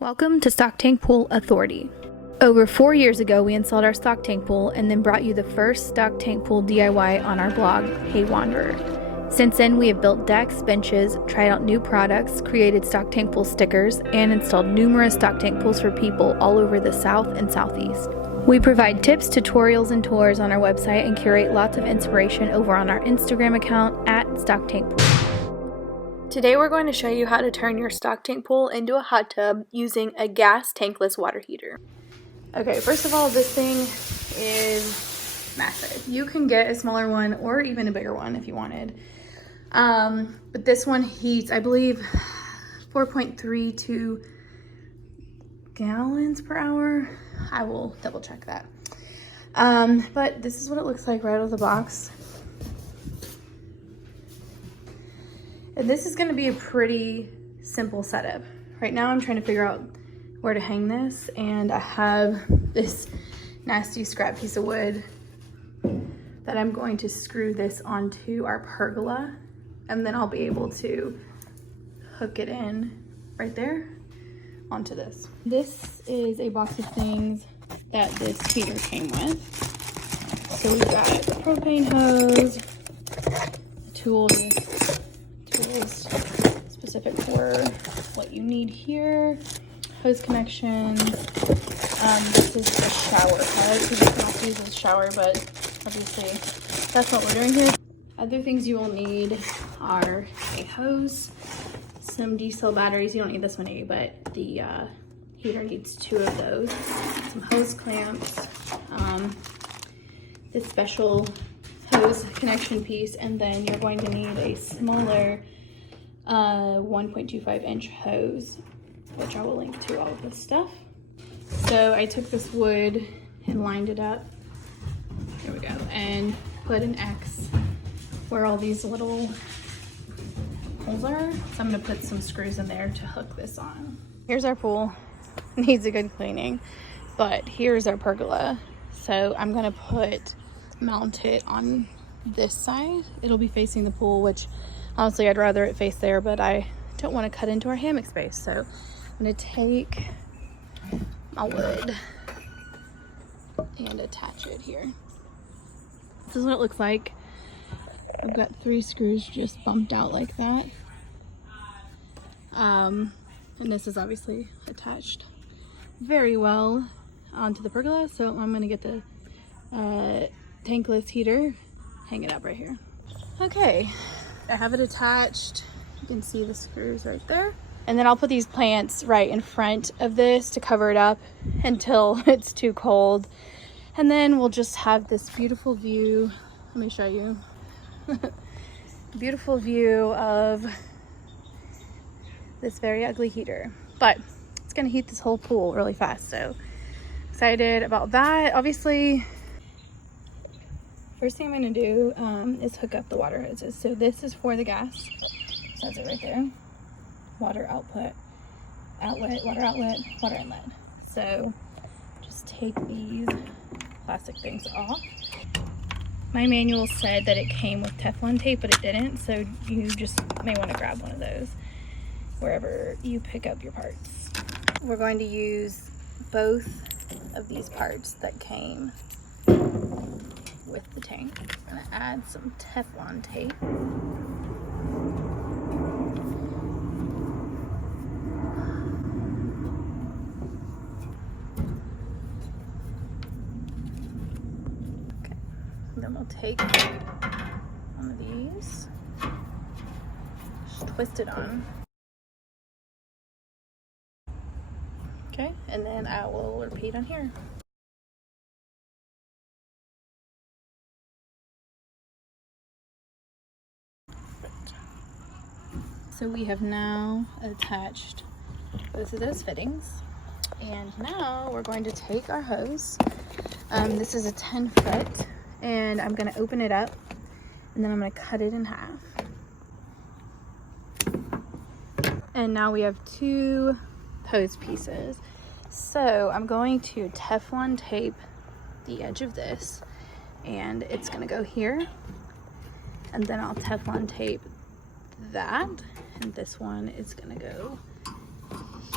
Welcome to Stock Tank Pool Authority. Over 4 years ago, we installed our stock tank pool and then brought you the first stock tank pool DIY on our blog, Hey Wanderer. Since then, we have built decks, benches, tried out new products, created stock tank pool stickers, and installed numerous stock tank pools for people all over the South and Southeast. We provide tips, tutorials, and tours on our website and curate lots of inspiration over on our Instagram account at Stock Tank Pool. Today we're going to show you how to turn your stock tank pool into a hot tub using a gas tankless water heater. Okay, first of all, this thing is massive. You can get a smaller one or even a bigger one if you wanted. But this one heats, I believe, 4.32 gallons per hour. I will double check that. But this is what it looks like right out of the box. And this is gonna be a pretty simple setup. Right now I'm trying to figure out where to hang this, and I have this nasty scrap piece of wood that I'm going to screw this onto our pergola, and then I'll be able to hook it in right there onto this. This is a box of things that this heater came with. So we've got a propane hose, tools specific for what you need here, hose connections. This is a shower head, so you can also use this shower, but obviously that's what we're doing here. Other things you will need are a hose, some D-cell batteries. You don't need this one, but the heater needs 2 of those, some hose clamps, this special hose connection piece, and then you're going to need a smaller 1.25 inch hose, which I will link to all of this stuff. So I took this wood and lined it up, there we go, and put an X where all these little holes are. So I'm gonna put some screws in there to hook this on. Here's our pool, needs a good cleaning, but here's our pergola. So I'm gonna mount it on this side. It'll be facing the pool, which honestly I'd rather it face there, but I don't want to cut into our hammock space. So I'm gonna take my wood and attach it here. This is what it looks like. I've got 3 screws just bumped out like that. And this is obviously attached very well onto the pergola. So I'm gonna get the tankless heater, hang it up right here. Okay, I have it attached. You can see the screws right there. And then I'll put these plants right in front of this to cover it up until it's too cold. And then we'll just have this beautiful view. Let me show you. Beautiful view of this very ugly heater. But it's gonna heat this whole pool really fast. So excited about that. Obviously, first thing I'm gonna do is hook up the water hoses. So this is for the gas. Says it right there. Water output, outlet, water outlet, water inlet. So just take these plastic things off. My manual said that it came with Teflon tape, but it didn't. So you just may want to grab one of those wherever you pick up your parts. We're going to use both of these parts that came with the tank. I'm gonna add some Teflon tape. Okay, and then we'll take one of these, just twist it on. Okay, and then I will repeat on here. So we have now attached both of those fittings, and now we're going to take our hose. This is a 10-foot, and I'm going to open it up, and then I'm going to cut it in half. And now we have 2 hose pieces. So I'm going to Teflon tape the edge of this, and it's going to go here, and then I'll Teflon tape that, and this one is gonna go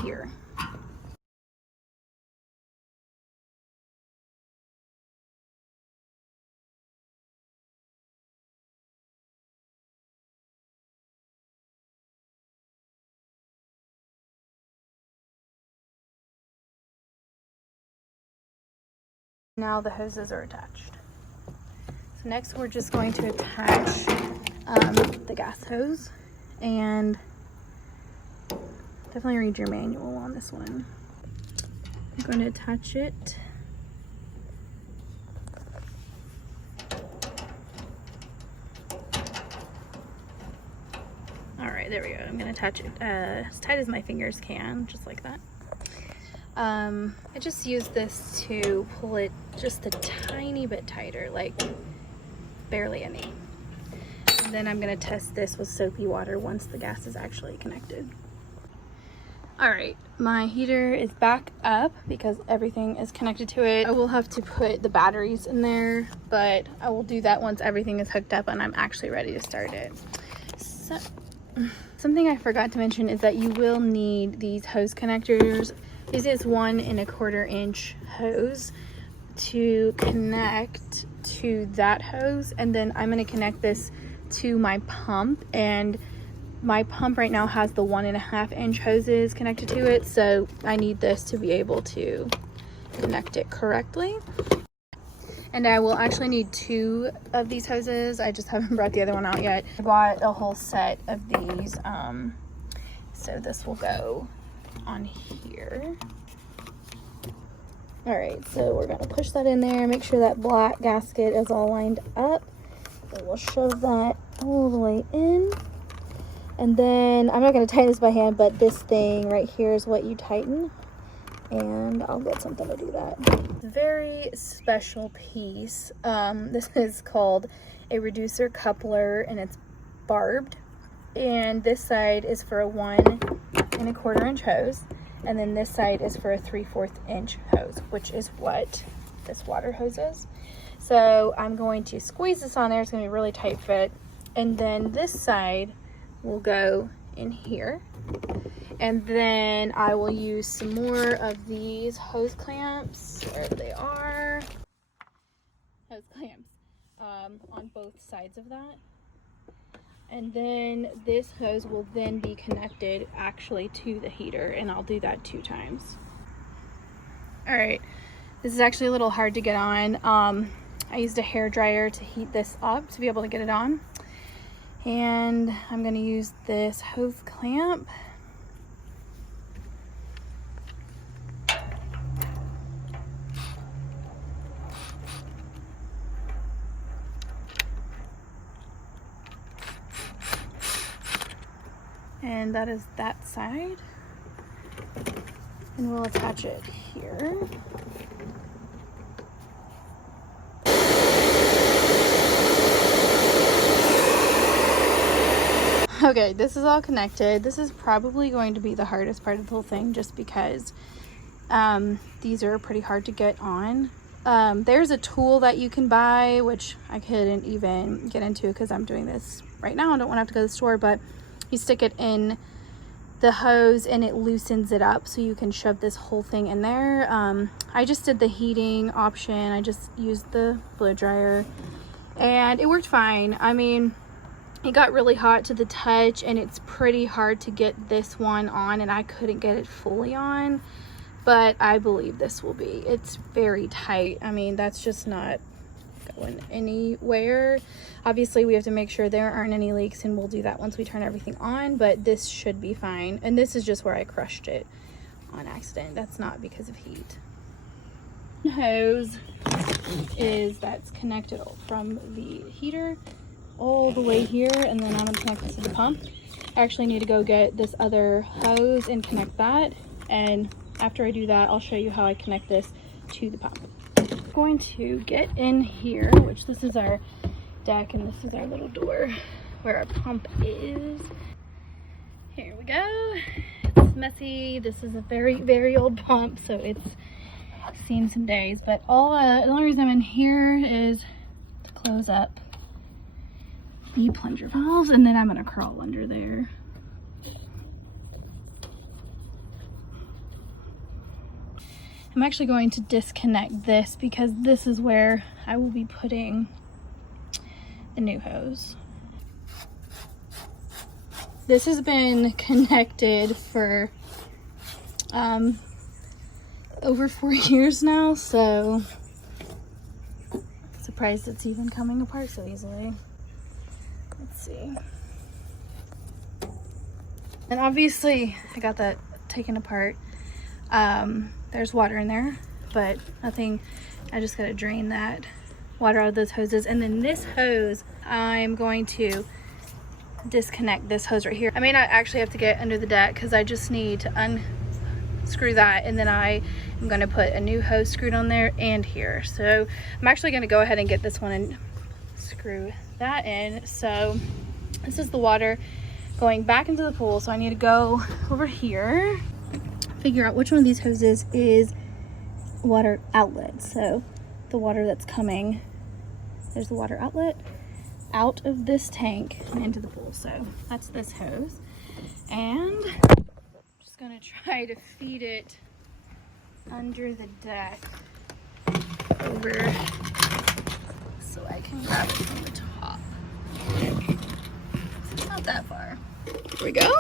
here. Now the hoses are attached. So next we're just going to attach the gas hose, and definitely read your manual on this one. I'm going to attach it. All right, there we go. I'm going to attach it as tight as my fingers can, just like that. I just use this to pull it just a tiny bit tighter, like barely any. And then I'm going to test this with soapy water once the gas is actually connected. All right, my heater is back up because everything is connected to it. I will have to put the batteries in there, but I will do that once everything is hooked up and I'm actually ready to start it. So, something I forgot to mention is that you will need these hose connectors. This is 1 1/4 inch hose to connect to that hose, and then I'm going to connect this to my pump, and my pump right now has the 1 1/2 inch hoses connected to it, so I need this to be able to connect it correctly. And I will actually need 2 of these hoses. I just haven't brought the other one out yet. I bought a whole set of these, so this will go on here. All right, so we're gonna push that in there, make sure that black gasket is all lined up. Then we'll shove that all the way in. And then I'm not gonna tighten this by hand, but this thing right here is what you tighten. And I'll get something to do that. It's a very special piece. This is called a reducer coupler, and it's barbed. And this side is for a 1 1/4 inch hose, and then this side is for a 3/4 inch hose, which is what this water hose is. So I'm going to squeeze this on there. It's gonna be a really tight fit, and then this side will go in here. And then I will use some more of these hose clamps, wherever they are. Hose clamps on both sides of that. And then this hose will then be connected actually to the heater, and I'll do that 2 times. All right, this is actually a little hard to get on. I used a hair dryer to heat this up to be able to get it on. And I'm gonna use this hose clamp. And that is that side. And we'll attach it here. Okay, this is all connected. This is probably going to be the hardest part of the whole thing, just because these are pretty hard to get on. There's a tool that you can buy, which I couldn't even get into because I'm doing this right now. I don't want to have to go to the store, but you stick it in the hose and it loosens it up so you can shove this whole thing in there. I just did the heating option. I just used the blow dryer and it worked fine. I mean, it got really hot to the touch, and it's pretty hard to get this one on, and I couldn't get it fully on, but I believe this will be. It's very tight. I mean, that's just not going anywhere. Obviously, we have to make sure there aren't any leaks, and we'll do that once we turn everything on, but this should be fine. And this is just where I crushed it on accident. That's not because of heat. The hose that's connected from the heater all the way here, and then I'm going to connect this to the pump. I actually need to go get this other hose and connect that, and after I do that, I'll show you how I connect this to the pump. I'm going to get in here, which this is our deck, and this is our little door where our pump is. Here we go. It's messy. This is a very, very old pump, so it's seen some days, but the only reason I'm in here is to close up the plunger valves, and then I'm going to crawl under there. I'm actually going to disconnect this because this is where I will be putting the new hose. This has been connected for over 4 years now, so surprised it's even coming apart so easily. Let's see. And obviously I got that taken apart. There's water in there, but nothing. I just gotta drain that water out of those hoses. And then this hose, I'm going to disconnect this hose right here. I may not actually have to get under the deck because I just need to unscrew that, and then I am going to put a new hose screwed on there and here. So I'm actually going to go ahead and get this one and screw that in. So this is the water going back into the pool, so I need to go over here, figure out which one of these hoses is water outlet. So the water that's coming, there's the water outlet out of this tank and into the pool. So that's this hose, and I'm just gonna try to feed it under the deck over so I can grab it from the top. It's not that far. Here we go.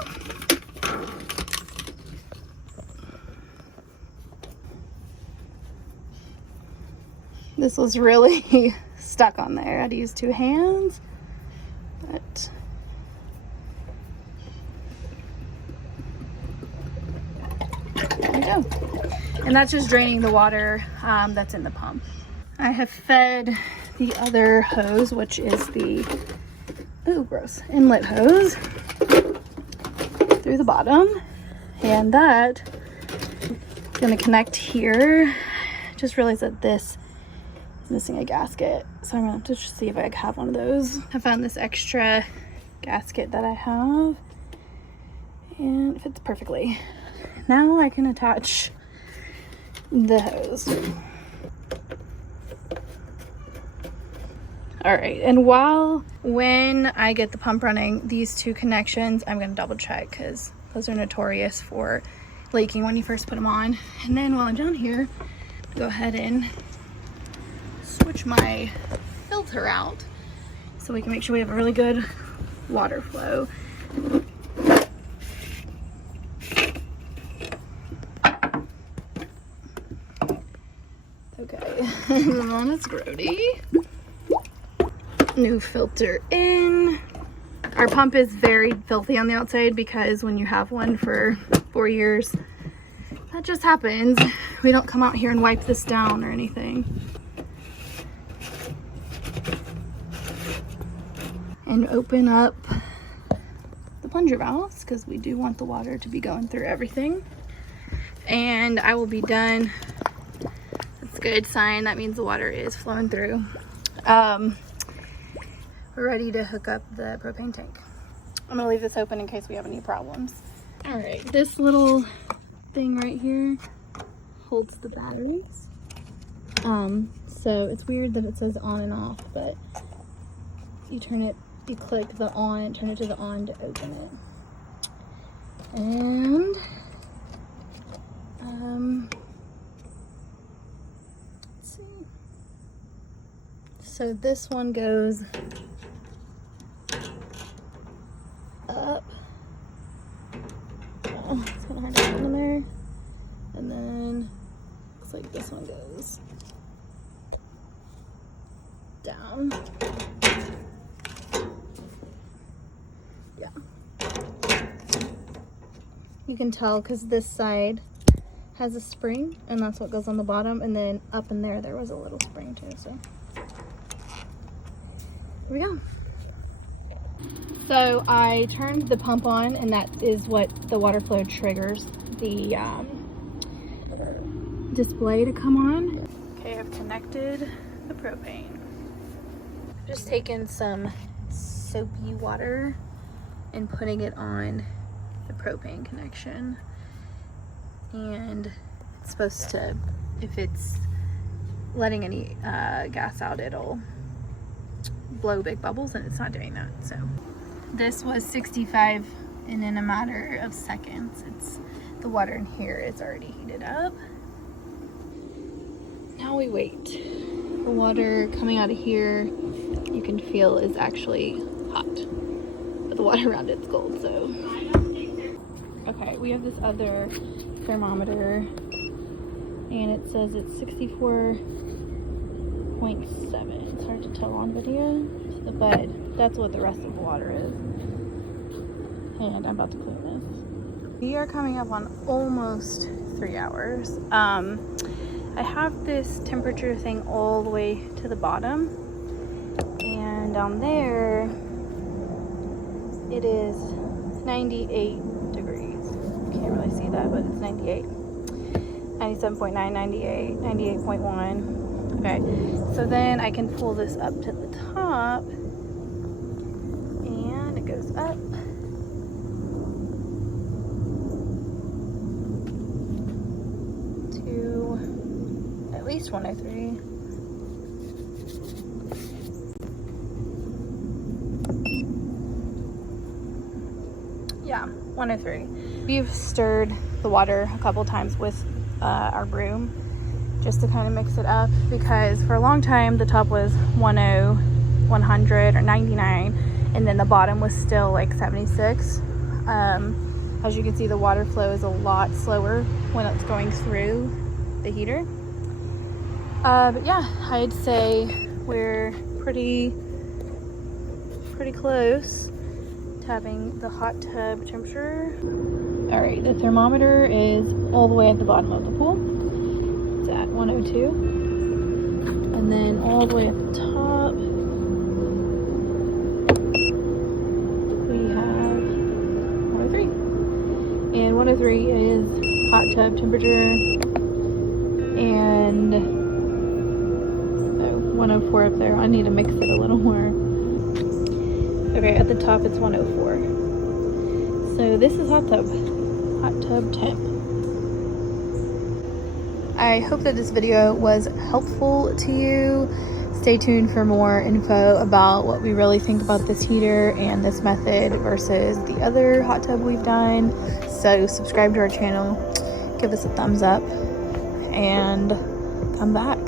This was really stuck on there. I had to use 2 hands, but there we go. And that's just draining the water that's in the pump. I have fed the other hose, which is the, ooh, gross, inlet hose through the bottom, and that is going to connect here. Just realized that this missing a gasket, so I'm gonna have to just see if I have one of those. I found this extra gasket that I have and it fits perfectly. Now I can attach the hose. All right, and when I get the pump running, these 2 connections I'm gonna double check because those are notorious for leaking when you first put them on. And then while I'm down here, go ahead and switch my filter out so we can make sure we have a really good water flow. Okay, and then it's grody. New filter in. Our pump is very filthy on the outside because when you have one for 4 years, that just happens. We don't come out here and wipe this down or anything. And open up the plunger valves because we do want the water to be going through everything. And I will be done. That's a good sign. That means the water is flowing through. We're ready to hook up the propane tank. I'm gonna leave this open in case we have any problems. All right, this little thing right here holds the batteries. So it's weird that it says on and off, but you click the on, turn it to the on to open it. And let's see. So this one goes up. Oh, it's kind of hard to get in there. And then looks like this one goes down. Yeah. You can tell because this side has a spring and that's what goes on the bottom, and then up in there was a little spring too, so here we go. So I turned the pump on, and that is what the water flow triggers the display to come on. Okay, I've connected the propane. Just taken some soapy water and putting it on the propane connection, and it's supposed to, if it's letting any gas out, it'll blow big bubbles, and it's not doing that. So this was 65, and in a matter of seconds, the water in here is already heated up. Now we wait. The water coming out of here, you can feel, is actually hot, but the water around it's cold. So okay, we have this other thermometer, and it says it's 64.5 98.7. It's hard to tell on video, but that's what the rest of the water is. And I'm about to clean this. We are coming up on almost 3 hours. I have this temperature thing all the way to the bottom, and down there it is 98 degrees. Can't really see that, but it's 98. 97.9, 98, 98.1. Okay, so then I can pull this up to the top, and it goes up. To at least 103. Yeah, 103. We've stirred the water a couple times with our broom just to kind of mix it up, because for a long time the top was 10, 100 or 99, and then the bottom was still like 76. As you can see, the water flow is a lot slower when it's going through the heater. But yeah, I'd say we're pretty close to having the hot tub temperature. All right, the thermometer is all the way at the bottom of the pool. It's at 102. And then all the way at the top, we have 103. And 103 is hot tub temperature. And 104 up there. I need to mix it a little more. Okay, at the top it's 104. So this is hot tub temp. I hope that this video was helpful to you. Stay tuned for more info about what we really think about this heater and this method versus the other hot tub we've done. So subscribe to our channel, give us a thumbs up, and come back.